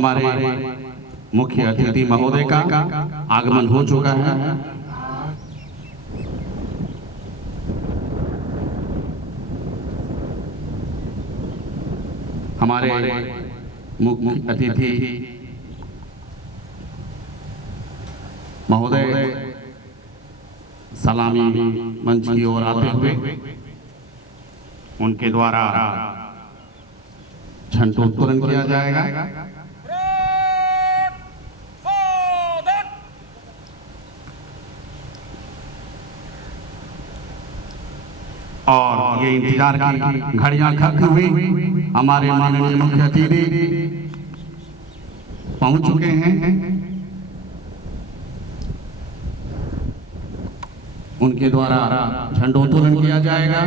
हमारे मुख्य अतिथि महोदय का आगमन हो चुका है। हमारे मुख्य अतिथि महोदय सलामी मंच की ओर आते हुए उनके द्वारा झंडोत्तोलन किया जाएगा। और ये इंतजार की घड़ियां खत्म हुई, हमारे माननीय मुख्य अतिथि पहुंच चुके हैं। उनके द्वारा झंडोत्तोलन किया जाएगा।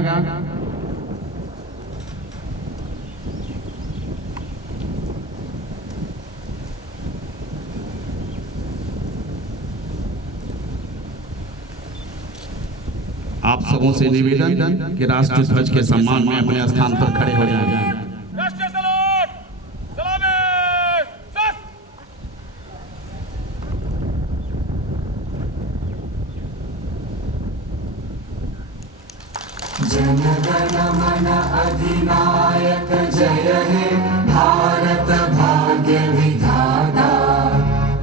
आप सबों से निवेदन कि राष्ट्रीय ध्वज के सम्मान में अपने स्थान पर खड़े हो जाएं। राष्ट्रीय सलाम, सलामी, सस। जन गण मन अधिनायक जय हे भारत भाग्य विधाता।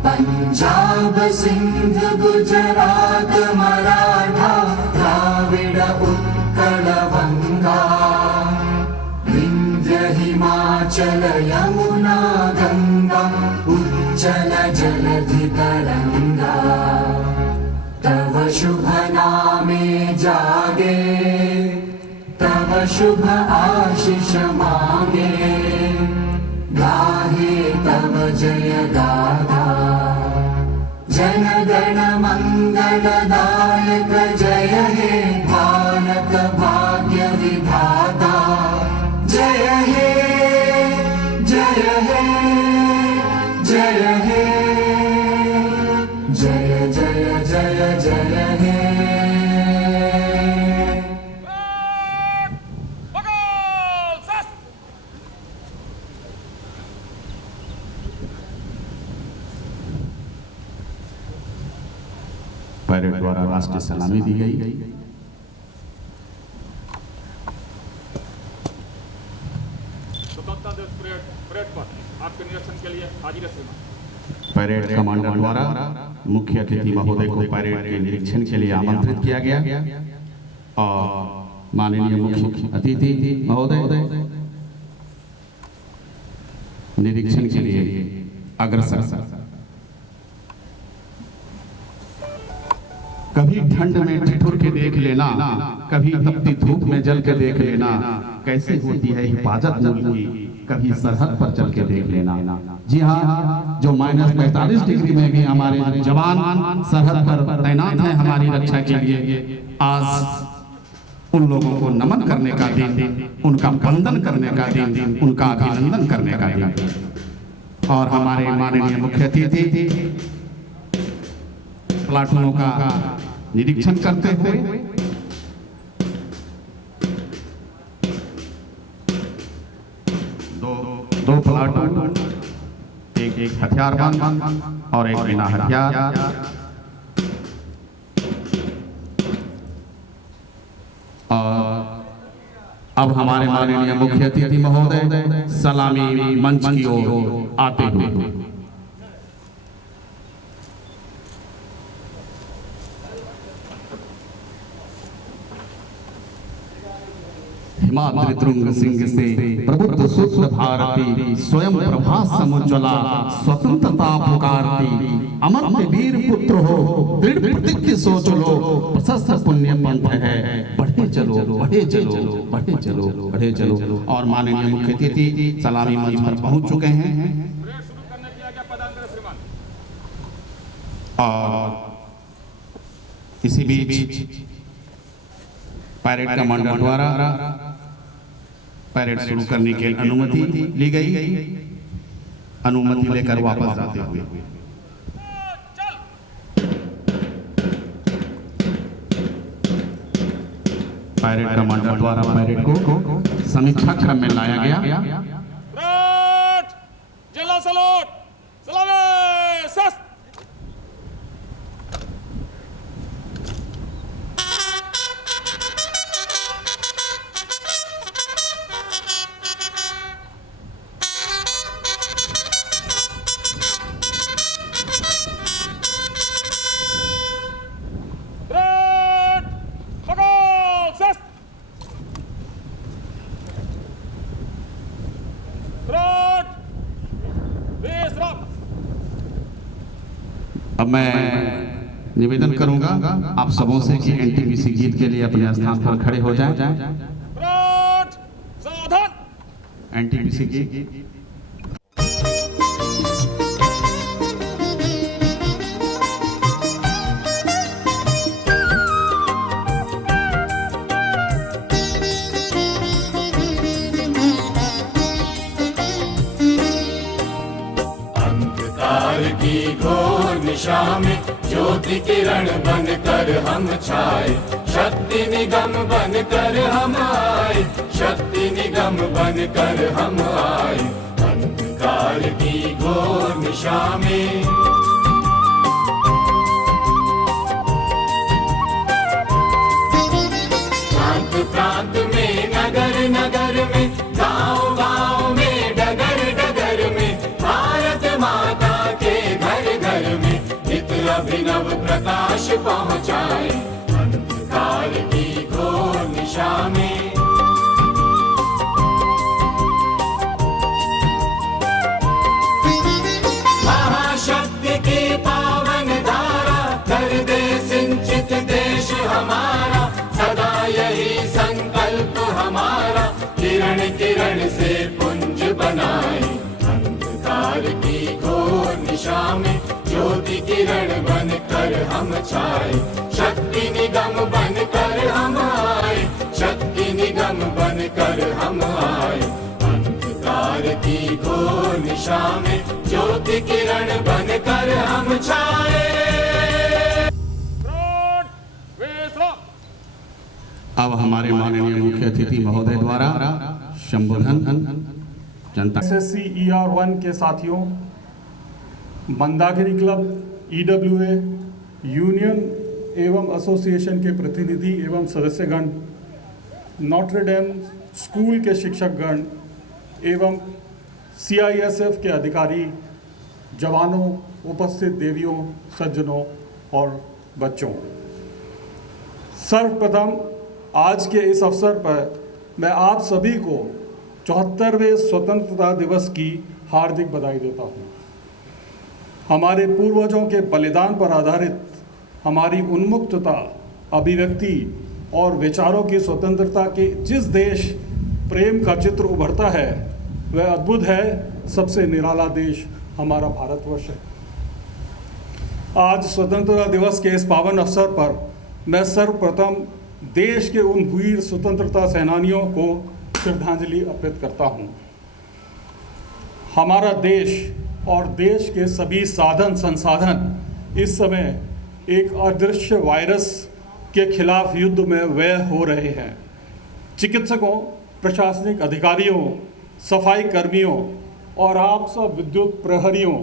पंजाब सिंध गुजरात मराठा द्राविड उत्कल गंगा। विंध्य हिमाचल यमुना गंगा उज्जल जलधि तरंगा। तव शुभ नामे जागे, तव शुभ आशीष मांगे। गाहे तव जय गाथा, जन गण मंगलदायक जय हे भारत भाग्य विधाता। जय हे जय हे जय हे जय जय जय जय हे। परेड द्वारा राष्ट्रीय सलामी दी गई। स्वतंत्रता दिवस परेड पर आपके निरीक्षण के लिए हाजिर है। परेड कमांडर द्वारा मुख्य अतिथि महोदय को परेड के निरीक्षण के लिए आमंत्रित किया गया और माननीय मुख्य अतिथि महोदय निरीक्षण के लिए अग्रसर। कभी ठंड में ठिठुर के देख लेना, कभी तपती धूप में जल के देख लेना। कैसे होती है हिफाजत मुल्क की, कभी सरहद पर चल के देख लेना। जी हाँ, जो -45 डिग्री में भी हमारे जवान सरहद पर तैनात हैं हमारी रक्षा के लिए, आज उन लोगों को नमन करने का दिन, उनका वंदन करने का दिन, उनका अभिनंदन करने का दिन। और हमारे माननीय मुख्य अतिथि प्लाटूनों का निरीक्षण करते हुए दो प्लाटून, एक हथियारबंद और एक बिना हथियार। और अब हमारे माननीय मुख्य अतिथि महोदय सलामी मंच की ओर आते हुए हिमाद्रि तुंग सिंह से प्रबुद्ध सूत्र भारती। स्वयं प्रभा समुज्ज्वला स्वतंत्रता पुकारती। अमर में वीर पुत्र हो, दृढ़ प्रतिज्ञ सोच लो। प्रशस्त पुण्य पंथ है, बढ़े चलो बढ़े चलो बढ़े चलो बढ़े चलो। और माननीय मुख्य अतिथि सलामी मंच पर पहुंच चुके हैं। और इसी बीच परेड कमांडर द्वारा परेड शुरू करने की अनुमति ली गई। अनुमति लेकर वापस जाते हुए परेड कमांडर द्वारा परेड को समीक्षा क्रम में लाया गया। जिला सैल्यूट। सलामी सस्त अब मैं निवेदन करूंगा आप सबों से कि एनटीपीसी गीत के लिए अपने स्थान पर खड़े हो जाएं। एनटीपीसी गीत की घोर निशा में ज्योति किरण बनकर हम छाए, शक्ति निगम बनकर हम आए, शक्ति निगम बनकर हम आए। अंधकार की घोर निशा में प्रांत प्रांत में, नगर नगर में, गांव गांव में, डगर डगर में, भारत माता के घर घर में नित अभिनव प्रकाश पहुंचाए। अंधकार की घोर निशा में महाशक्ति की पावन धारा कर दे सिंचित देश हमारा, सदा यही संकल्प हमारा किरण किरण से पुंज बनाए। अंधकार की घोर निशा में ज्योति किरण बनकर हम छाए, शक्ति निगम बनकर हम आए, शक्ति निगम बनकर हम आए। अंधकार की घोर निशा में ज्योति किरण बनकर हम छाए। अब हमारे माननीय मुख्य अतिथि महोदय द्वारा संबोधन जनता SSC ER1 के साथियों, मंदाकिनी क्लब, EWA, यूनियन एवं एसोसिएशन के प्रतिनिधि एवं सदस्यगण, नॉट्रे डेम स्कूल के शिक्षकगण एवं CISF के अधिकारी, जवानों, उपस्थित देवियों, सज्जनों और बच्चों, सर्वप्रथम आज के इस अवसर पर मैं आप सभी को 74वें स्वतंत्रता दिवस की हार्दिक बधाई देता हूँ। हमारे पूर्वजों के बलिदान पर आधारित हमारी उन्मुक्तता, अभिव्यक्ति और विचारों की स्वतंत्रता के जिस देश प्रेम का चित्र उभरता है वह अद्भुत है। सबसे निराला देश हमारा भारतवर्ष है। आज स्वतंत्रता दिवस के इस पावन अवसर पर मैं सर्वप्रथम देश के उन वीर स्वतंत्रता सेनानियों को श्रद्धांजलि अर्पित करता हूं। हमारा देश और देश के सभी साधन संसाधन इस समय एक अदृश्य वायरस के खिलाफ युद्ध में व्यय हो रहे हैं। चिकित्सकों, प्रशासनिक अधिकारियों, सफाई कर्मियों और आप सब विद्युत प्रहरियों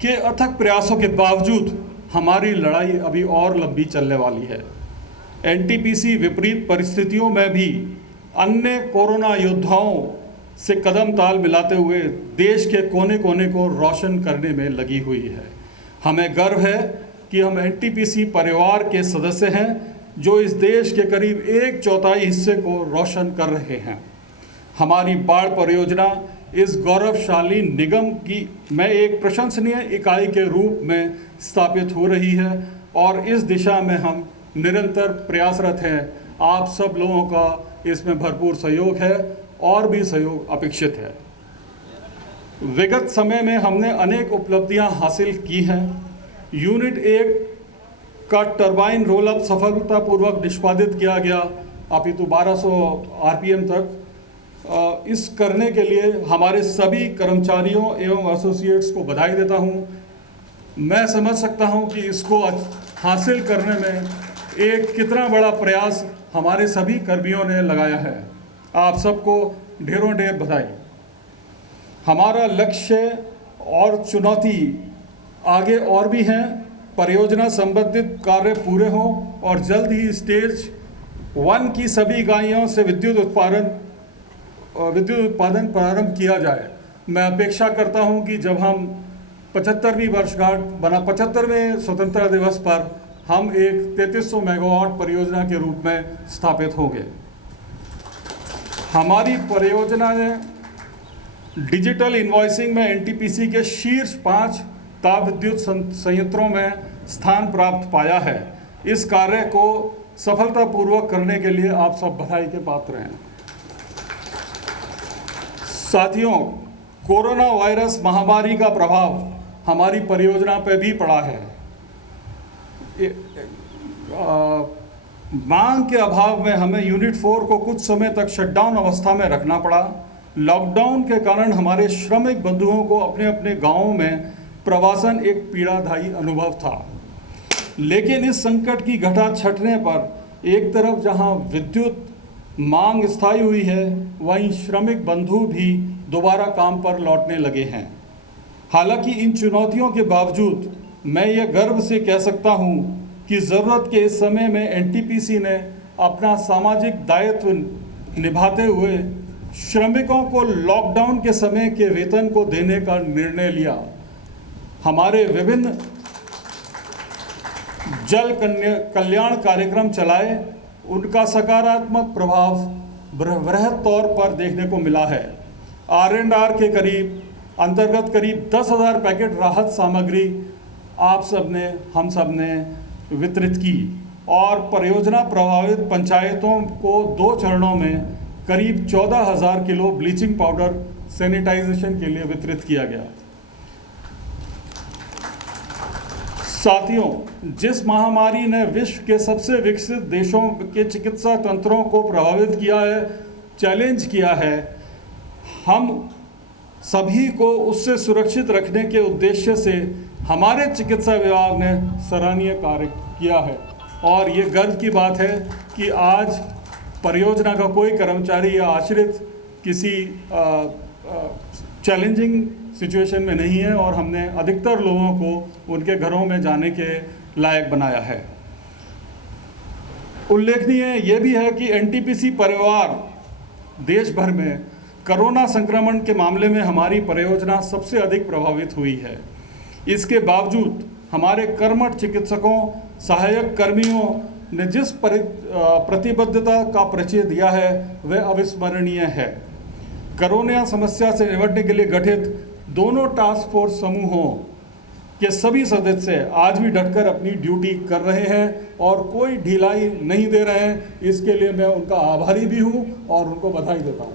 के अथक प्रयासों के बावजूद हमारी लड़ाई अभी और लंबी चलने वाली है। एनटीपीसी विपरीत परिस्थितियों में भी अन्य कोरोना योद्धाओं से कदम ताल मिलाते हुए देश के कोने कोने को रोशन करने में लगी हुई है। हमें गर्व है कि हम एनटीपीसी परिवार के सदस्य हैं जो इस देश के करीब 1/4 हिस्से को रोशन कर रहे हैं। हमारी बाढ़ परियोजना इस गौरवशाली निगम की में एक प्रशंसनीय इकाई के रूप में स्थापित हो रही है और इस दिशा में हम निरंतर प्रयासरत हैं। आप सब लोगों का इसमें भरपूर सहयोग है और भी सहयोग अपेक्षित है। विगत समय में हमने अनेक उपलब्धियां हासिल की हैं। यूनिट 1 का टरबाइन रोल अप सफलतापूर्वक निष्पादित किया गया, अपितु 1200 RPM तक। इस करने के लिए हमारे सभी कर्मचारियों एवं एसोसिएट्स को बधाई देता हूं। मैं समझ सकता हूं कि इसको हासिल करने में एक कितना बड़ा प्रयास हमारे सभी कर्मियों ने लगाया है। आप सबको ढेरों ढेर बधाई। हमारा लक्ष्य और चुनौती आगे और भी हैं। परियोजना संबंधित कार्य पूरे हों और जल्द ही स्टेज 1 की सभी इकाइयों से विद्युत उत्पादन प्रारंभ किया जाए। मैं अपेक्षा करता हूं कि जब हम 75वीं वर्षगांठ 75वें स्वतंत्रता दिवस पर हम एक 3300 मेगावाट परियोजना के रूप में स्थापित होंगे। हमारी परियोजना ने डिजिटल इनवॉइसिंग में एनटीपीसी के शीर्ष 5 ताप विद्युत संयंत्रों में स्थान प्राप्त पाया है। इस कार्य को सफलतापूर्वक करने के लिए आप सब बधाई के पात्र हैं। साथियों, कोरोना वायरस महामारी का प्रभाव हमारी परियोजना पर भी पड़ा है। मांग के अभाव में हमें यूनिट 4 को कुछ समय तक शटडाउन अवस्था में रखना पड़ा। लॉकडाउन के कारण हमारे श्रमिक बंधुओं को अपने अपने गांवों में प्रवासन एक पीड़ादायी अनुभव था। लेकिन इस संकट की घटा छटने पर एक तरफ जहां विद्युत मांग स्थायी हुई है, वहीं श्रमिक बंधु भी दोबारा काम पर लौटने लगे हैं। हालांकि इन चुनौतियों के बावजूद मैं ये गर्व से कह सकता हूं कि ज़रूरत के इस समय में एनटीपीसी ने अपना सामाजिक दायित्व निभाते हुए श्रमिकों को लॉकडाउन के समय के वेतन को देने का निर्णय लिया। हमारे विभिन्न जल कल्याण कार्यक्रम चलाए, उनका सकारात्मक प्रभाव बृहद तौर पर देखने को मिला है। R&R के अंतर्गत करीब 10,000 पैकेट राहत सामग्री आप सबने हम सब ने वितरित की और परियोजना प्रभावित पंचायतों को 2 चरणों में करीब 14,000 किलो ब्लीचिंग पाउडर सैनिटाइजेशन के लिए वितरित किया गया। साथियों, जिस महामारी ने विश्व के सबसे विकसित देशों के चिकित्सा तंत्रों को प्रभावित किया है, चैलेंज किया है, हम सभी को उससे सुरक्षित रखने के उद्देश्य से हमारे चिकित्सा विभाग ने सराहनीय कार्य किया है। और ये गर्व की बात है कि आज परियोजना का कोई कर्मचारी या आश्रित किसी चैलेंजिंग सिचुएशन में नहीं है और हमने अधिकतर लोगों को उनके घरों में जाने के लायक बनाया है। उल्लेखनीय ये भी है कि एनटीपीसी परिवार देश भर में कोरोना संक्रमण के मामले में हमारी परियोजना सबसे अधिक प्रभावित हुई है। इसके बावजूद हमारे कर्मठ चिकित्सकों, सहायक कर्मियों ने जिस प्रतिबद्धता का परिचय दिया है वह अविस्मरणीय है। कोरोना समस्या से निपटने के लिए गठित दोनों टास्क फोर्स समूहों के सभी सदस्य आज भी डटकर अपनी ड्यूटी कर रहे हैं और कोई ढिलाई नहीं दे रहे हैं। इसके लिए मैं उनका आभारी भी हूं और उनको बधाई देता हूं।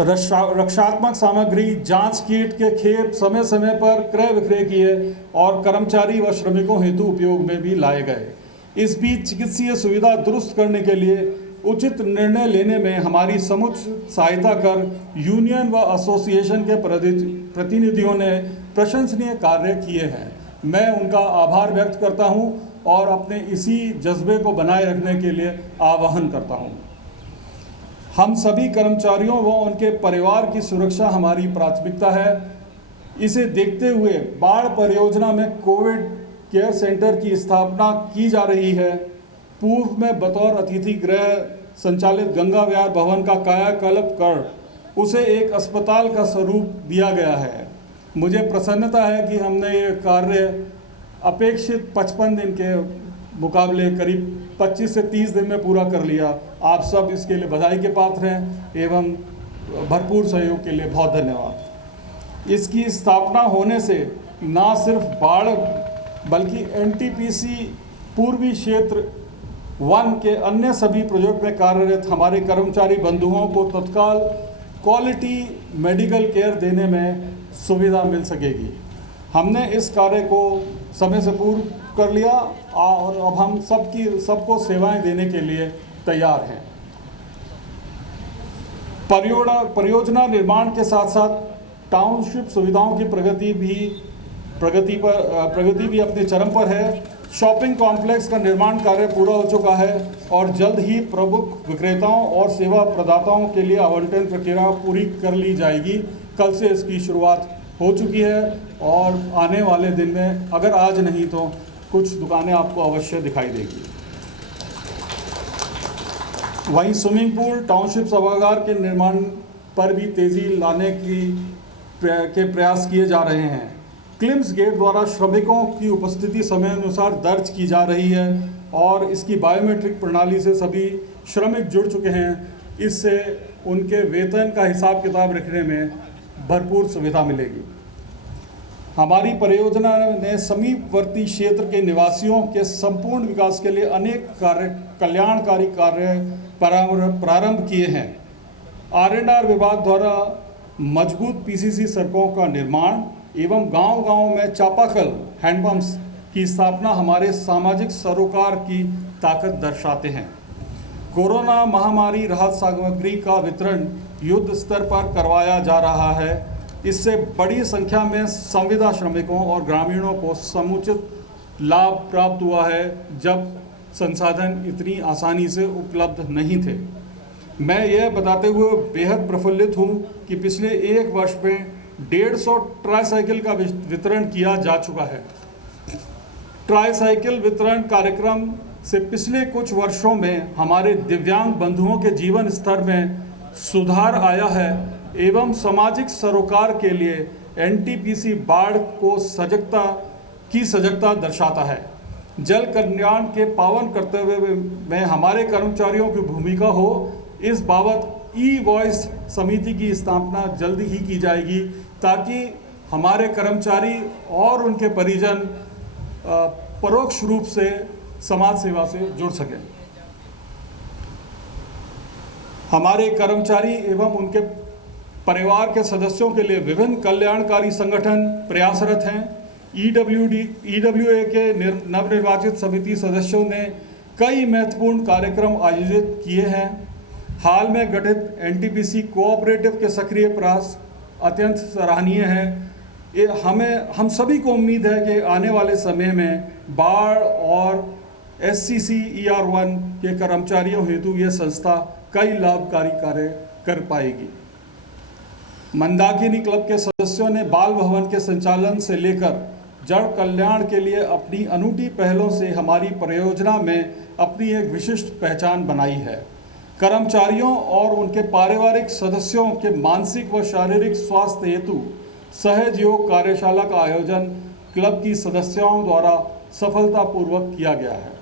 रक्षात्मक सामग्री, जांच किट के खेप समय समय पर क्रय विक्रय किए और कर्मचारी व श्रमिकों हेतु उपयोग में भी लाए गए। इस बीच चिकित्सीय सुविधा दुरुस्त करने के लिए उचित निर्णय लेने में हमारी समुचित सहायता कर यूनियन व एसोसिएशन के प्रतिनिधियों ने प्रशंसनीय कार्य किए हैं। मैं उनका आभार व्यक्त करता हूं और अपने इसी जज्बे को बनाए रखने के लिए आह्वान करता हूं। हम सभी कर्मचारियों व उनके परिवार की सुरक्षा हमारी प्राथमिकता है। इसे देखते हुए बाढ़ परियोजना में कोविड केयर सेंटर की स्थापना की जा रही है। पूर्व में बतौर अतिथि गृह संचालित गंगा विहार भवन का कायाकल्प कर उसे एक अस्पताल का स्वरूप दिया गया है। मुझे प्रसन्नता है कि हमने ये कार्य अपेक्षित 55 दिन के मुकाबले करीब 25 से 30 दिन में पूरा कर लिया। आप सब इसके लिए बधाई के पात्र हैं एवं भरपूर सहयोग के लिए बहुत धन्यवाद। इसकी स्थापना होने से न सिर्फ बाढ़ बल्कि एनटीपीसी पूर्वी क्षेत्र 1 के अन्य सभी प्रोजेक्ट में कार्यरत हमारे कर्मचारी बंधुओं को तत्काल क्वालिटी मेडिकल केयर देने में सुविधा मिल सकेगी। हमने इस कार्य को समय से पूर्ण कर लिया और अब हम सबको सेवाएं देने के लिए तैयार हैं। परियोजना निर्माण के साथ साथ टाउनशिप सुविधाओं की प्रगति भी अपने चरम पर है। शॉपिंग कॉम्प्लेक्स का निर्माण कार्य पूरा हो चुका है और जल्द ही प्रमुख विक्रेताओं और सेवा प्रदाताओं के लिए आवंटन प्रक्रिया पूरी कर ली जाएगी। कल से इसकी शुरुआत हो चुकी है और आने वाले दिन में अगर आज नहीं तो कुछ दुकानें आपको अवश्य दिखाई देगी। वहीं स्विमिंग पूल, टाउनशिप सभागार के निर्माण पर भी तेज़ी लाने के प्रयास किए जा रहे हैं। क्लिम्स गेट द्वारा श्रमिकों की उपस्थिति समय अनुसार दर्ज की जा रही है और इसकी बायोमेट्रिक प्रणाली से सभी श्रमिक जुड़ चुके हैं। इससे उनके वेतन का हिसाब किताब रखने में भरपूर सुविधा मिलेगी। हमारी परियोजना ने समीपवर्ती क्षेत्र के निवासियों के संपूर्ण विकास के लिए अनेक कल्याणकारी कार्य प्रारंभ किए हैं। R&R विभाग द्वारा मजबूत PCC सड़कों का निर्माण एवं गांव-गांव में चापाकल हैंडपंप्स की स्थापना हमारे सामाजिक सरोकार की ताकत दर्शाते हैं। कोरोना महामारी राहत सामग्री का वितरण युद्ध स्तर पर करवाया जा रहा है। इससे बड़ी संख्या में संविदा श्रमिकों और ग्रामीणों को समुचित लाभ प्राप्त हुआ है जब संसाधन इतनी आसानी से उपलब्ध नहीं थे। मैं यह बताते हुए बेहद प्रफुल्लित हूँ कि पिछले एक वर्ष में 150 ट्राईसाइकिल का वितरण किया जा चुका है। ट्राईसाइकिल वितरण कार्यक्रम से पिछले कुछ वर्षों में हमारे दिव्यांग बंधुओं के जीवन स्तर में सुधार आया है एवं सामाजिक सरोकार के लिए NTPC बाढ़ को सजगता दर्शाता है। जल कल्याण के पावन कर्तव्य में हमारे कर्मचारियों की भूमिका हो, इस बाबत ई-वॉइस समिति की स्थापना जल्द ही की जाएगी ताकि हमारे कर्मचारी और उनके परिजन परोक्ष रूप से समाज सेवा से जुड़ सकें। हमारे कर्मचारी एवं उनके परिवार के सदस्यों के लिए विभिन्न कल्याणकारी संगठन प्रयासरत हैं। EWA के नवनिर्वाचित समिति सदस्यों ने कई महत्वपूर्ण कार्यक्रम आयोजित किए हैं। हाल में गठित NTPC कोऑपरेटिव के सक्रिय प्रयास अत्यंत सराहनीय हैं। हम सभी को उम्मीद है कि आने वाले समय में बाढ़ और SCC ER1 के कर्मचारियों हेतु यह संस्था कई लाभकारी कार्य कर पाएगी। मंदाकिनी क्लब के सदस्यों ने बाल भवन के संचालन से लेकर जन कल्याण के लिए अपनी अनूठी पहलों से हमारी परियोजना में अपनी एक विशिष्ट पहचान बनाई है। कर्मचारियों और उनके पारिवारिक सदस्यों के मानसिक व शारीरिक स्वास्थ्य हेतु सहज योग कार्यशाला का आयोजन क्लब की सदस्यों द्वारा सफलतापूर्वक किया गया है।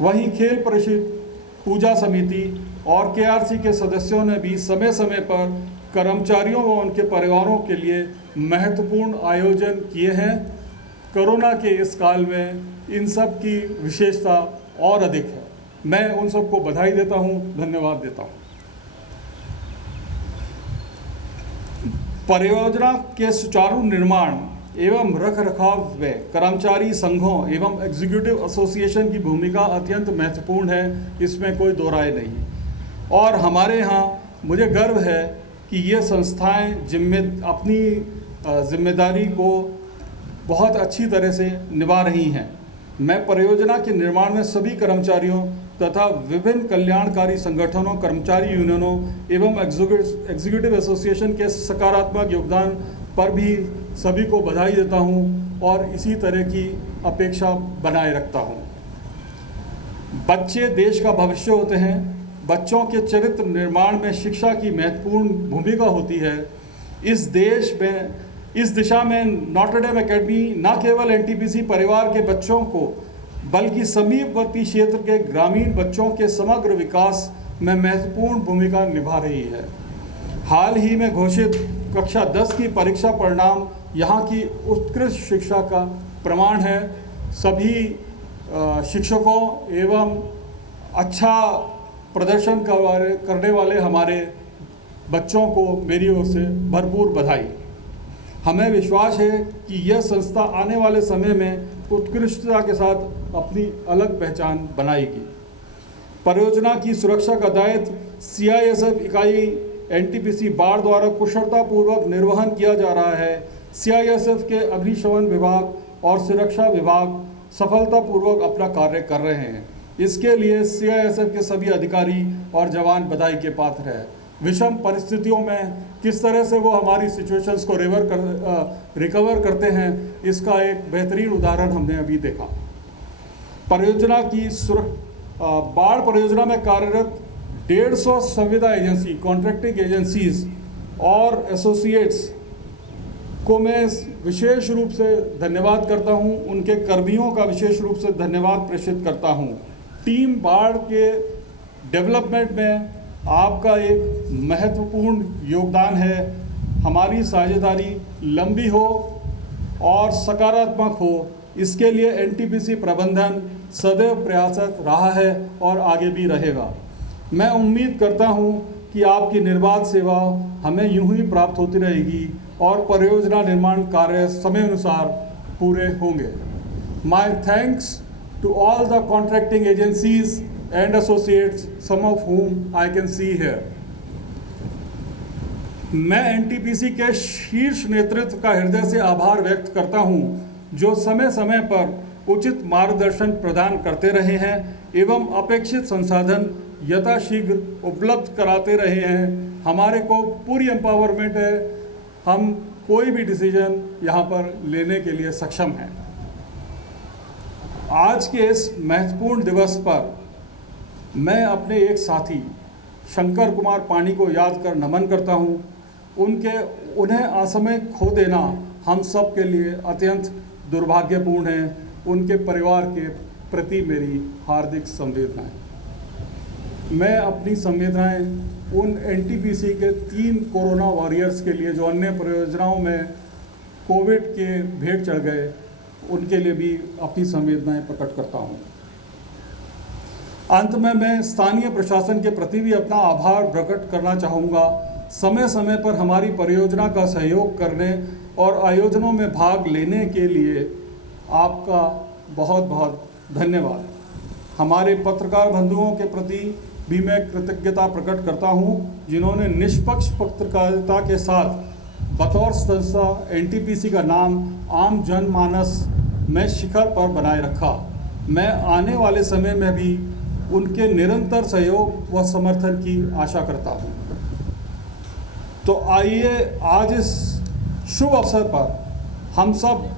वहीं खेल परिषद, पूजा समिति और KRC के सदस्यों ने भी समय समय पर कर्मचारियों व उनके परिवारों के लिए महत्वपूर्ण आयोजन किए हैं। कोरोना के इस काल में इन सब की विशेषता और अधिक है। मैं उन सबको बधाई देता हूं, धन्यवाद देता हूं। परियोजना के सुचारू निर्माण एवं रखरखाव में कर्मचारी संघों एवं एग्जीक्यूटिव एसोसिएशन की भूमिका अत्यंत महत्वपूर्ण है, इसमें कोई दो राय नहीं। और हमारे यहाँ मुझे गर्व है कि ये संस्थाएं अपनी जिम्मेदारी को बहुत अच्छी तरह से निभा रही हैं। मैं परियोजना के निर्माण में सभी कर्मचारियों तथा विभिन्न कल्याणकारी संगठनों, कर्मचारी यूनियनों एवं एग्जीक्यूटिव एसोसिएशन के सकारात्मक योगदान पर भी सभी को बधाई देता हूं और इसी तरह की अपेक्षा बनाए रखता हूं। बच्चे देश का भविष्य होते हैं। बच्चों के चरित्र निर्माण में शिक्षा की महत्वपूर्ण भूमिका होती है। इस दिशा में नॉटर डेम एकेडमी न केवल NTPC परिवार के बच्चों को बल्कि समीपवर्ती क्षेत्र के ग्रामीण बच्चों के समग्र विकास में महत्वपूर्ण भूमिका निभा रही है। हाल ही में घोषित कक्षा 10 की परीक्षा परिणाम यहाँ की उत्कृष्ट शिक्षा का प्रमाण है। सभी शिक्षकों एवं अच्छा प्रदर्शन करने वाले हमारे बच्चों को मेरी ओर से भरपूर बधाई। हमें विश्वास है कि यह संस्था आने वाले समय में उत्कृष्टता के साथ अपनी अलग पहचान बनाएगी। परियोजना की सुरक्षा का दायित्व CISF इकाई NTPC बाढ़ द्वारा कुशलतापूर्वक निर्वहन किया जा रहा है। CISF के अग्निशमन विभाग और सुरक्षा विभाग सफलतापूर्वक अपना कार्य कर रहे हैं। इसके लिए CISF के सभी अधिकारी और जवान बधाई के पात्र हैं। विषम परिस्थितियों में किस तरह से वो हमारी सिचुएशंस को रिकवर करते हैं, इसका एक बेहतरीन उदाहरण हमने अभी देखा। परियोजना की बाढ़ परियोजना में कार्यरत 150 संविदा एजेंसी, कॉन्ट्रैक्टिंग एजेंसीज और एसोसिएट्स को मैं विशेष रूप से धन्यवाद करता हूं। उनके कर्मियों का विशेष रूप से धन्यवाद प्रेषित करता हूं। टीम बाढ़ के डेवलपमेंट में आपका एक महत्वपूर्ण योगदान है। हमारी साझेदारी लंबी हो और सकारात्मक हो, इसके लिए NTPC प्रबंधन सदैव प्रयासरत रहा है और आगे भी रहेगा। मैं उम्मीद करता हूं कि आपकी निर्बाध सेवा हमें यूं ही प्राप्त होती रहेगी और परियोजना निर्माण कार्य समय अनुसार पूरे होंगे। My thanks to all the contracting agencies and associates, some of whom I can see here. मैं NTPC के शीर्ष नेतृत्व का हृदय से आभार व्यक्त करता हूं, जो समय समय पर उचित मार्गदर्शन प्रदान करते रहे हैं एवं अपेक्षित संसाधन यथाशीघ्र उपलब्ध कराते रहे हैं। हमारे को पूरी एम्पावरमेंट है, हम कोई भी डिसीजन यहाँ पर लेने के लिए सक्षम हैं। आज के इस महत्वपूर्ण दिवस पर मैं अपने एक साथी शंकर कुमार पानी को याद कर नमन करता हूँ। उन्हें असमय खो देना हम सब के लिए अत्यंत दुर्भाग्यपूर्ण है। उनके परिवार के प्रति मेरी हार्दिक संवेदनाएं। मैं अपनी संवेदनाएं उन NTPC के 3 कोरोना वॉरियर्स के लिए जो अन्य परियोजनाओं में कोविड के भेंट चढ़ गए, उनके लिए भी अपनी संवेदनाएं प्रकट करता हूं। अंत में मैं स्थानीय प्रशासन के प्रति भी अपना आभार प्रकट करना चाहूँगा। समय समय पर हमारी परियोजना का सहयोग करने और आयोजनों में भाग लेने के लिए आपका बहुत बहुत धन्यवाद। हमारे पत्रकार बंधुओं के प्रति भी मैं कृतज्ञता प्रकट करता हूं, जिन्होंने निष्पक्ष पत्रकारिता के साथ बतौर संस्था NTPC का नाम आम जनमानस में शिखर पर बनाए रखा। मैं आने वाले समय में भी उनके निरंतर सहयोग व समर्थन की आशा करता हूं। तो आइए आज इस शुभ अवसर पर हम सब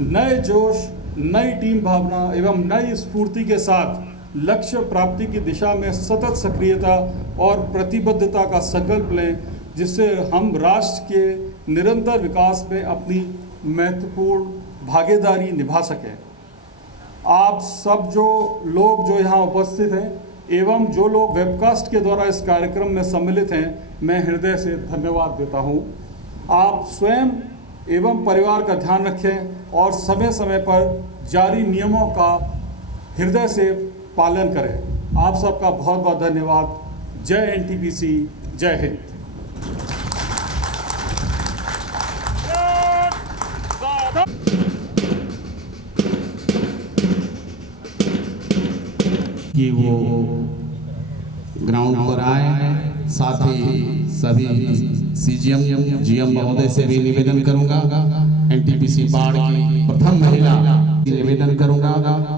नए जोश, नई टीम भावना एवं नई स्फूर्ति के साथ लक्ष्य प्राप्ति की दिशा में सतत सक्रियता और प्रतिबद्धता का संकल्प लें, जिससे हम राष्ट्र के निरंतर विकास में अपनी महत्वपूर्ण भागीदारी निभा सकें। आप सब लोग जो यहाँ उपस्थित हैं एवं जो लोग वेबकास्ट के द्वारा इस कार्यक्रम में सम्मिलित हैं, मैं हृदय से धन्यवाद देता हूँ। आप स्वयं एवं परिवार का ध्यान रखें और समय समय पर जारी नियमों का हृदय से पालन करें। आप सबका बहुत बहुत धन्यवाद। जय NTPC, जय हिंद। कि वो ग्राउंड पर आए, साथ ही सभी CGM GM महोदय से भी निवेदन करूंगा। NTPC बाढ़ की प्रथम महिला निवेदन करूंगा।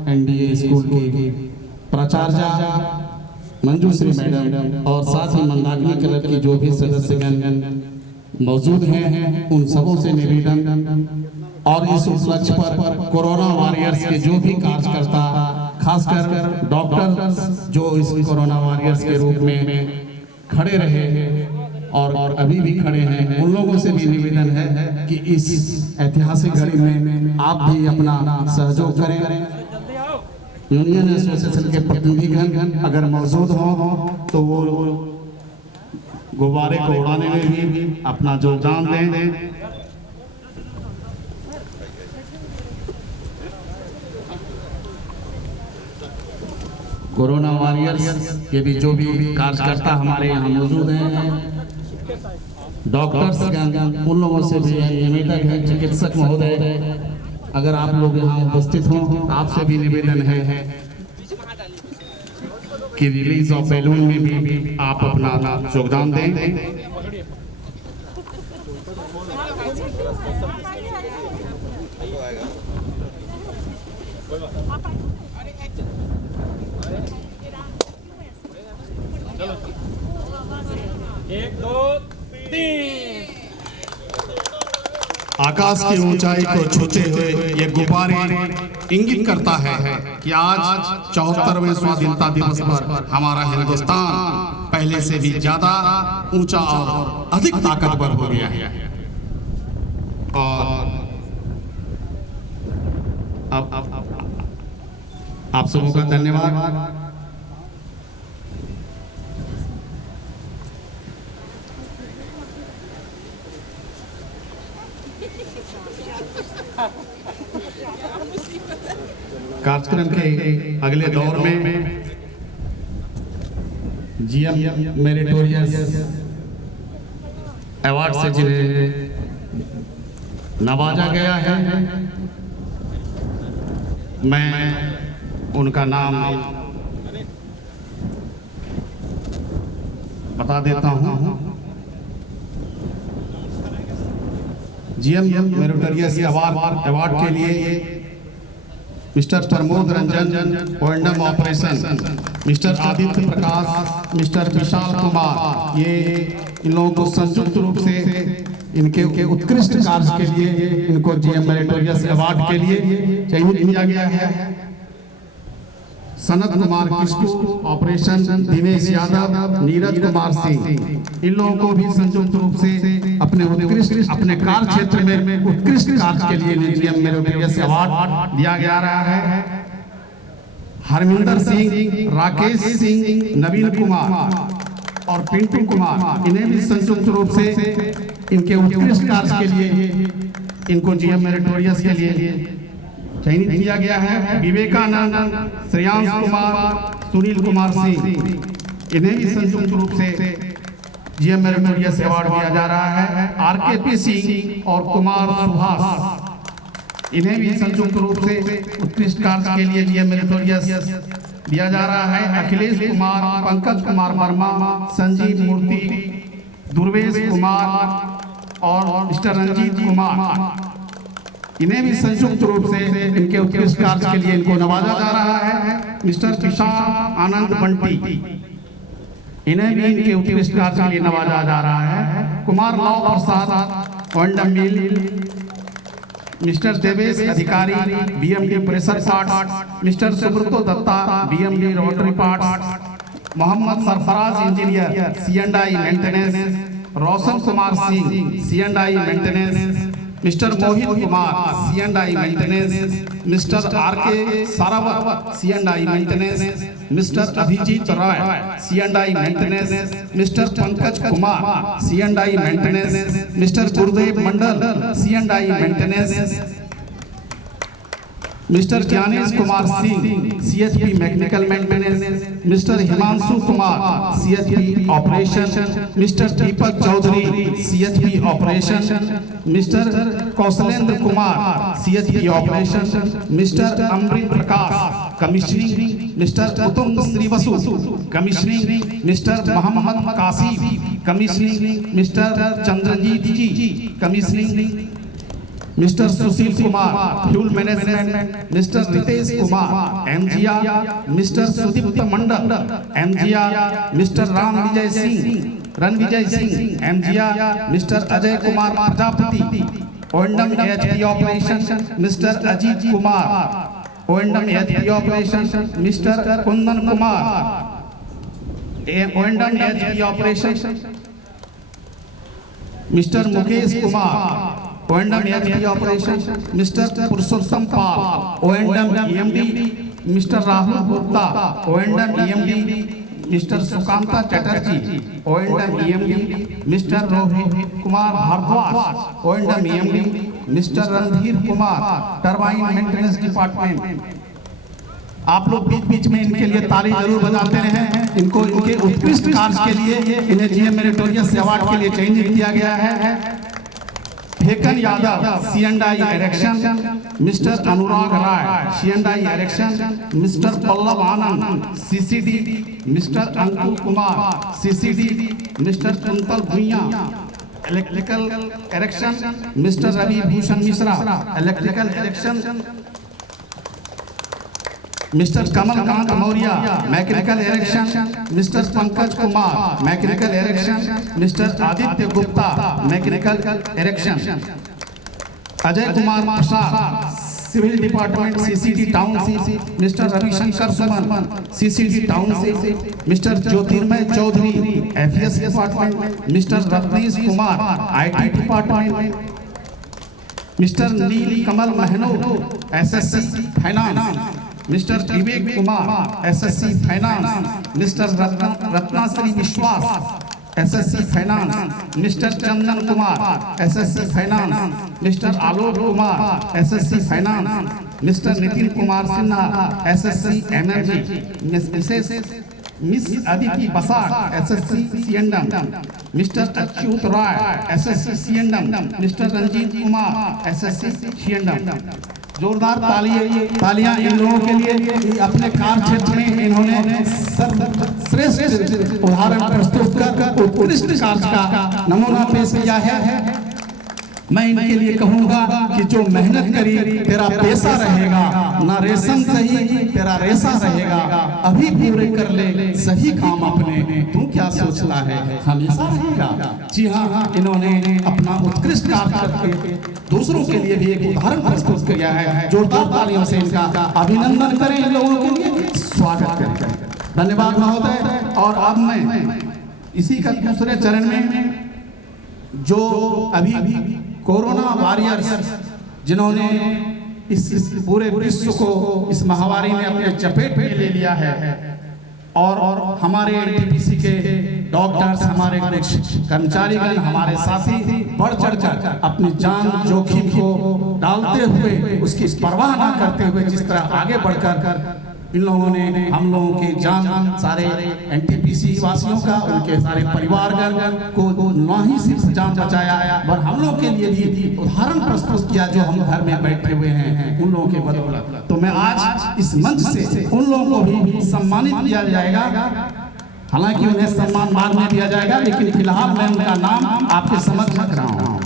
NDA स्कूल की प्राचार्य मंजूश्री मैडम और साथ ही मंदाकिनी क्लब की जो भी सदस्यगण मौजूद हैं, उन सबों से निवेदन और इस उपलक्ष्य पर कोरोना वॉरियर्स के जो भी कार्यकर्ता, खासकर डॉक्टर जो इस कोरोना वॉरियर्स के रूप में खड़े रहे और अभी भी खड़े हैं, उन लोगों से भी निवेदन है कि इस ऐतिहासिक घड़ी में आप भी अपना सहयोग करें। यूनियन एसोसिएशन के प्रतिनिधिगण अगर मौजूद हो तो वो गुब्बारे को उड़ाने में भी अपना योगदान दें। कोरोना वॉरियर्स के भी जो भी कार्यकर्ता हमारे यहाँ मौजूद हैं, डॉक्टर्स, उन लोगों से भी निवेदन है, चिकित्सक महोदय अगर आप लोग यहाँ उपस्थित हों, आपसे भी निवेदन है कि रिलीज ऑफ बैलून में भी आप अपना योगदान दें। एक दो तीन। आकाश की ऊंचाई को छूते हुए ये गुब्बारे इंगित करता है कि आज 74वें स्वाधीनता दिवस पर हमारा हिंदुस्तान पहले से भी ज्यादा ऊंचा और अधिक ताकतवर हो गया है। और अब आप सबों का धन्यवाद। कार्यक्रम के अगले दौर में जीएम मेरिटोरियस अवार्ड से जिन्हें नवाजा गया है, मैं उनका नाम बता देता हूं। जीएम मेरिटोरियस अवार्ड के लिए mister Pramod Ranjan O and M operation, mister Aditya Prakash, mister Vishal Kumar, ये इन लोगों को संयुक्त रूप से इनके उत्कृष्ट कार्य के लिए इनको जीएम मेरिटोरियस अवार्ड के लिए चयनित किया गया है। सनत कुमार किस्कू ऑपरेशन, दिनेश यादव, नीरज कुमार सिंह, इन लोगों को भी संयुक्त रूप से अपने उत्कृष्ट अपने कार्य क्षेत्र में उत्कृष्ट कार्य के लिए जीएम मेरिटोरियस अवार्ड दिया जा रहा है। हरमिंदर सिंह, राकेश सिंह, नवीन कुमार और पिंटू कुमार, इन्हें भी संयुक्त रूप से इनके उत्कृष्ट कार्य के लिए इनको जीएम मेरिटोरियस के लिए चयनित किया गया है। विवेकानंद, श्रेयांश कुमार, सुनील कुमार सिंह, इन्हें भी संयुक्त रूप से जीएम मेरिटोरियस अवार्ड दिया जा रहा है। आरकेपी सिंह और कुमार सुभाष, इन्हें भी संयुक्त रूप से उत्कृष्ट कार्य के लिए जीएम मेरिटोरियस दिया जा रहा है। अखिलेश कुमार, पंकज कुमार वर्मा, संजीव मूर्ति, दुर्वेश कुमार और मिस्टर रंजीत कुमार, इन्हें भी संयुक्त रूप से इनके उत्कृष्ट कार्य के लिए इनको नवाजा जा रहा है। मिस्टर विशाल आनंद बंटी, इन्हें भी इनके उत्कृष्ट कार्य के लिए नवाजा जा रहा है। Kumar Lal Prasad O and M mill, mister Devesh Adhikari BMD pressure parts, mister Subrato Datta BMD rotary parts, Mohammad Sarfaraz engineer C&I maintenance, Roshan Kumar Singh C&I maintenance, mister Mohit Kumar C&I maintenance, mister RK Sarawat C&I maintenance, mister Abhijit Roy C&I maintenance, mister Pankaj Kumar C&I maintenance, mister Gurudev Mandal C&I maintenance, mister Gyanesh Kumar Singh CHP mechanical maintenance, mister Himanshu Kumar CHP operation, mister Deepak Chaudhary CHP operation, mister Kaushalendra Kumar CHP operation, mister Amrit Prakash commissioning, mister Uttam Shrivasu commissioning, mister Mohammad Qasim commissioning, mister Chandrajit ji commissioning, mister Sushil Kumar fuel management, mister Ritesh Kumar MGR, mister Sudipta Mandal MGR, mister Ranvijay Singh MGR, mister Ajay Kumar Prajapati O and M HP operation, mister Ajit Kumar O and M HP operation, mister Kundan Kumar O and M HP operation, mister Mukesh Kumar O and M HP operation, mister Purushottam Pal ओएंडम EMD, mister Rahul Gupta O and M EMD, mister Sukanta Chatterjee O and M EMD, mister Rohit Kumar Bhardwaj O and M EMD, mister Randhir Kumar turbine maintenance department. आप लोग बीच बीच में इनके लिए ताली जरूर बजाते रहें। इनको इनके उत्कृष्ट कार्य के लिए इन्हें जीएम मेरिटोरियस अवार्ड के लिए चयनित किया गया है। Phekan Yadav C&I erection, mister Anurag Rai C&I erection, mister Pallav Anand CCD, mister Ankur Kumar CCD, mister Kuntal Bhuiya electrical erection, mister Ravi Bhushan Mishra electrical erection, mister Kamalkant Maurya mechanical erection, mister Pankaj Kumar mechanical erection, mister Aditya Gupta mechanical erection, Ajay Kumar Prasad civil department CCT township, mister Ravishankar Suman CCT township, mister Jyotirmoy Chaudhary FS department, mister Ratnesh Kumar IT department, mister nil Kamal Mahno SSC finance, mister Vivek Kumar SSC finance, mister Ratnashree Biswas SSC finance, mister Chandan Kumar SSC finance, mister Alok Kumar SSC finance, mister Nitin Kumar Sinha SSC MLG, miss Aditi Basak SSC C and M, mister Achyut Rai SSC C and M, mister Ranjit Kumar SSC C and M. जोरदार तालियां इन लोगों के लिए, अपने कार्य क्षेत्र में इन्होंने सर्वश्रेष्ठ उदाहरण प्रस्तुत कर उत्कृष्ट कार्य का नमूना पेश किया है। मैं इनके लिए कहूंगा कि जो मेहनत करी तेरा पैसा रहेगा, ना रेशम सही तेरा रेशा रहेगा, अभी पूरे कर ले सही काम अपने, तू क्या सोचला है हमेशा रहेगा। जी हाँ, इन्होंने अपना उत्कृष्ट कार्य करके दूसरों के लिए भी एक उदाहरण प्रस्तुत किया है। जोरदार तालियों से इनका अभिनंदन करें, इन लोगों के लिए स्वागत करें। धन्यवाद महोदय। और अब मैं इसी का दूसरे चरण में जो अभी कोरोना वॉरियर्स जिन्होंने इस पूरे विश्व को इस महामारी ने अपने चपेट में ले लिया है, और हमारे एनटीपीसी के डॉक्टर्स, हमारे कुछ कर्मचारीगण, हमारे साथी बढ़ चढ़कर अपनी जान जोखिम को डालते हुए, उसकी परवाह ना करते हुए जिस तरह आगे बढ़कर इन लोगों ने हम लोगों के जान, सारे एनटीपीसी वासियों का, उनके सारे परिवारगण को ना ही सिर्फ जान बचाया और हम लोगों के लिए भी उदाहरण प्रस्तुत किया, जो हम घर में बैठे हुए हैं उन लोगों के बदौलत। तो मैं आज इस मंच से उन लोगों को भी सम्मानित किया जाएगा, हालांकि उन्हें सम्मान बाद में दिया जाएगा, लेकिन फिलहाल मैं उनका नाम आपके समक्ष रख रहा हूँ।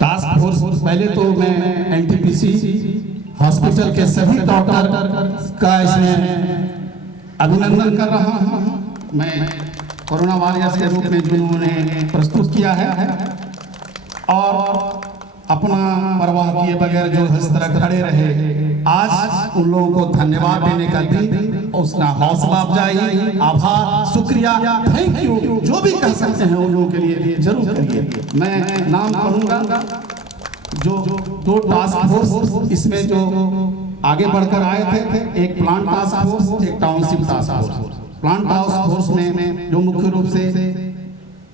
टास्क फोर्स, पहले तो मैं एनटीपीसी हॉस्पिटल के सभी डॉक्टर का इसमें अभिनंदन कर रहा हूं। मैं कोरोना वॉरियर्स के रूप में जिन्होंने प्रस्तुत किया है और अपना परवाह किए बगैर जो इस तरह खड़े रहे, आज उन लोगों को धन्यवाद देने का दिन, उसका हौसला अफजाई, आभार, शुक्रिया, थैंक यू जो भी कह सकते हैं उन लोगों के लिए जरूर करिए। मैं नाम कहूँगा जो दो टास्क फोर्स इसमें जो आगे बढ़कर आए थे, एक प्लांट टास्क फोर्स, एक township task force. Plant task force में जो मुख्य रूप से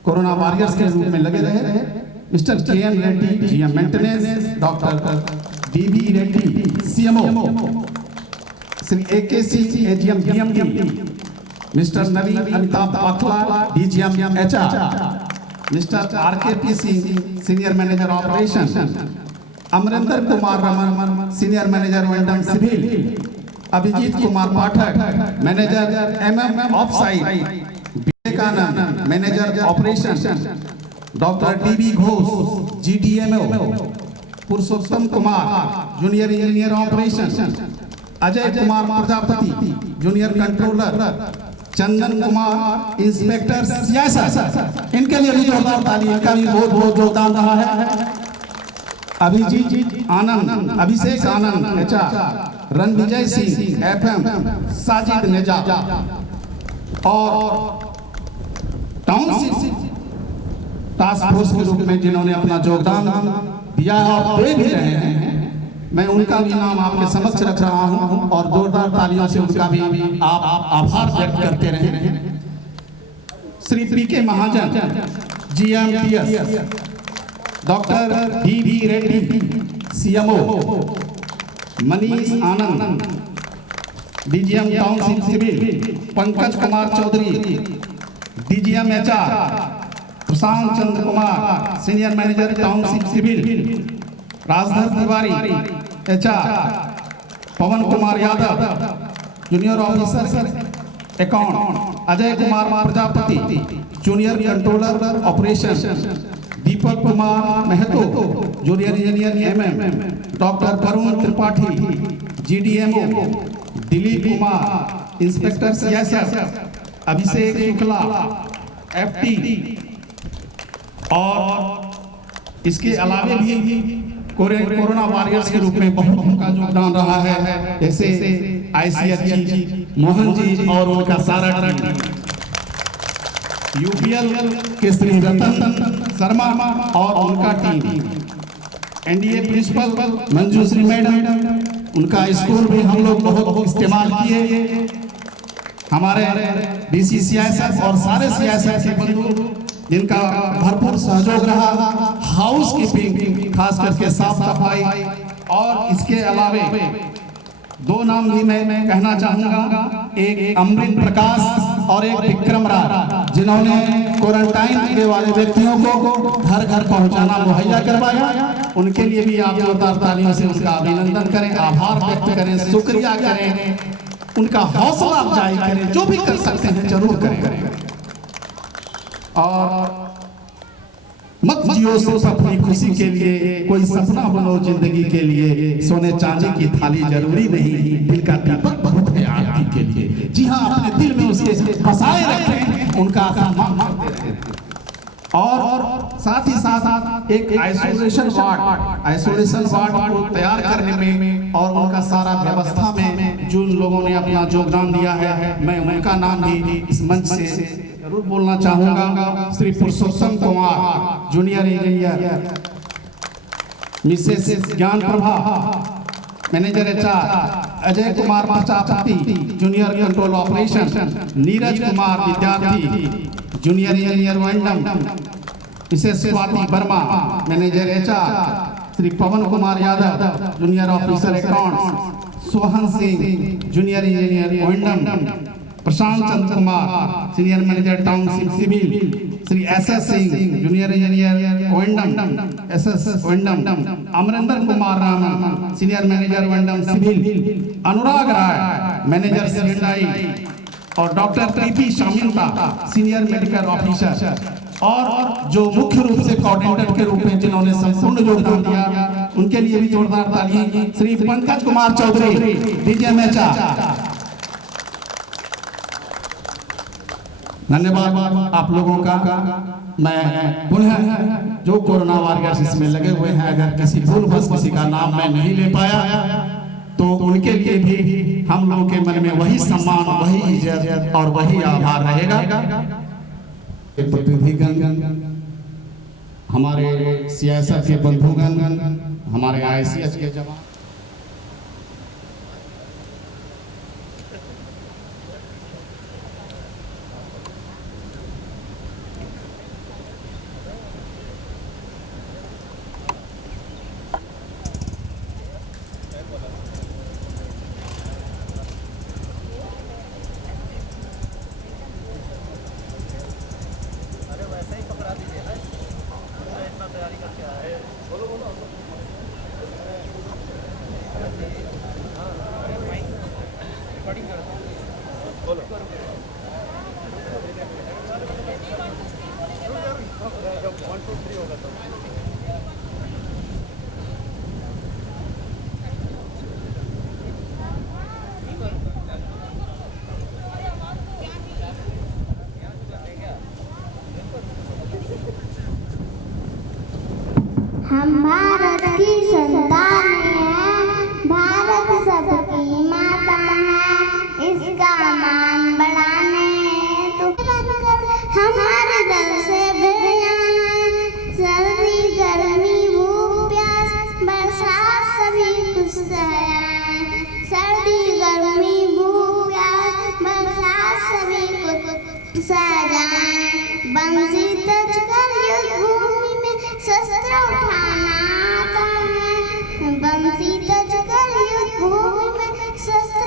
कोरोना वॉरियर्स के रूप में लगे रहे, mister KN. Reddy GM maintenance, doctor DB. Reddy CMO, Shri AKC. AGM BMD, mister Naveen Amitabh Pakhala DGM HR, mister RKP. Singh senior manager operation, Amarinder Kumar Raman senior manager O and M civil, Abhijit Kumar Pathak manager MM offsite, Vivekanand manager operation, doctor DB. Ghosh GDMO, Purushottam Kumar junior engineer operation, Ajay Kumar Prajapati junior controller, Chandan Kumar inspector सियासत। इनके लिए भी जोरदार ताली, इनका भी बहुत बहुत योगदान रहा है। अभिजीत आनंद, अभिषेक आनंद एचआर, रणविजय सिंह एफएम, साजिद नेजा और टाउनशिप टास्क फोर्स के रूप में जिन्होंने अपना योगदान दिया है और दे भी रहे हैं, मैं उनका भी नाम आपके समक्ष रख रहा हूं और जोरदार तालियों से उनका भी आप आभार व्यक्त करते रहें। Shri PK. Mahajan GMTS, doctor DB. Reddy CMO, Manish Anand DGM township civil, Pankaj Kumar Chaudhary DGM HR, Prashant Chandra Kumar senior manager township civil, Rajdhar Tiwari HR, Pawan Kumar Yadav junior officer account, Ajay Kumar Prajapati junior controller operation, Deepak Kumar Mahato junior engineer MM, doctor Varun Tripathi GDMO, Dilip Kumar inspector CSF, Abhishek Shukla FT, और इसके अलावे भी कोरोना वॉरियर्स के रूप में बहुत उनका योगदान रहा है, जैसे आईसीएच मोहन जी और उनका सारा टीम, यूपीएल के श्री रतन शर्मा और उनका team, NDA principal Manjushree madam, उनका स्कूल भी हम लोग बहुत इस्तेमाल किए, हमारे डीसी सीएसएफ और सारे सीएसएफ के बंधु जिनका भरपूर सहयोग रहा, हाउस कीपिंग खास करके साफ सफाई, और इसके अलावे दो नाम भी मैं कहना चाहूंगा, एक अमृत प्रकाश और एक विक्रम राज, जिन्होंने क्वारंटाइन के वाले व्यक्तियों को घर घर पहुंचाना मुहैया करवाया। उनके लिए भी आप जोरदार तालियों से उनका अभिनंदन करें, आभार व्यक्त करें, शुक्रिया करें, उनका हौसला अफजाई करें, जो भी कर सकते हैं जरूर करें। और मत जियो सिर्फ अपनी खुशी के लिए, कोई सपना बनो जिंदगी के लिए, सोने चांदी की थाली जरूरी नहीं, दिल का दीपक बहुत है आपकी के लिए। जी हाँ, अपने दिल में उसके बसाए रखें, उनका सम्मान करते रहें। और साथ ही साथ एक आइसोलेशन वार्ड को तैयार करने में और उनका सारा व्यवस्था में जो लोगों ने अपना योगदान दिया है, मैं उनका नाम भी इस मंच से जरूर बोलना चाहूंगा। Shri Purushottam Kumar junior engineer, Mrs Gyan Prabha manager HR, Ajay Kumar Prajapati junior control operation, Neeraj Kumar Vidyarthi junior engineer O and M, Mrs Swati Verma manager HR, Shri Pawan Kumar Yadav junior officer accounts, Sohan Singh junior engineer O and M, Prashant Chandra Kumar senior manager township civil, Shri SS Singh junior engineer O and M SS O and M, Amarinder Kumar Raman senior manager O and M civil, Anurag Rai manager C and I, और doctor TP Shamilta senior medical officer, और जो मुख्य रूप से coordinator के रूप में जिन्होंने संपूर्ण योगदान दिया, उनके लिए भी जोरदार ताली। श्री पंकज कुमार चौधरी डीजीएमएचआर, धन्यवाद आप लोगों का। मैं पुनः जो कोरोना वॉरियर्स इसमें लगे हुए हैं, अगर किसी भूलवश किसी का नाम मैं नहीं ले पाया तो उनके लिए भी हम लोगों के मन में वही सम्मान, वही इज्जत और वही आभार रहेगा। प्रतिनिधिगण, हमारे सीएसएफ के बंधुगण, हमारे आईसीएच के जवान, हम भारत की संतान हैं, भारत सबकी माता है, इसका मान बढ़ाने तो बनकर हमारे दल से भिड़ जाना। सर्दी गर्मी भूख प्यास बरसात सभी कुछ सह, सर्दी गर्मी भूख प्यास बरसात सभी कुछ सह जाए। बंसी तज कर युद्ध भूमि में शस्त्र उठा